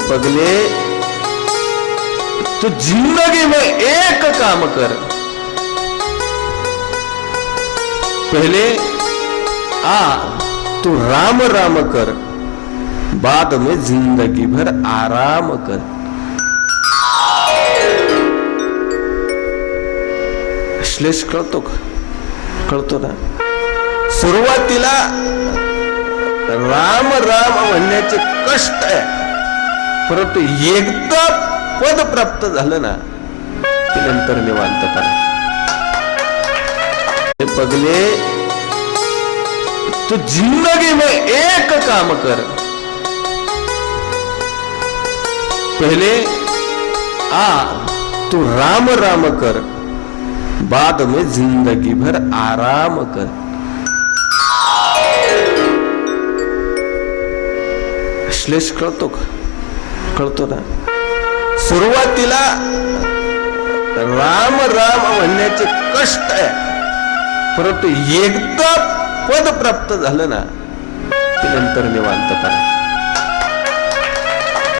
पगले, तू जिंदगी में एक काम कर। पहले तू राम राम कर, बाद में जिंदगी भर आराम कर। श्लेष कळतो का? कळतो ना? सुरुवातीला राम राम म्हणण्याचे कष्ट आहे, परंतु एकदा पद प्राप्त झालं ना की नंतर निवांतपणा। पगले, तू जिंदगी में एक काम कर। पहले तू राम राम कर, बाद में जिंदगी भर आराम कर। श्लेष कळतो का? कळतो ना? सुरुवातीला राम राम म्हणण्याचे कष्ट आहे, परंतु एकदा पद प्राप्त झालं ना की नंतर निवांतपणा।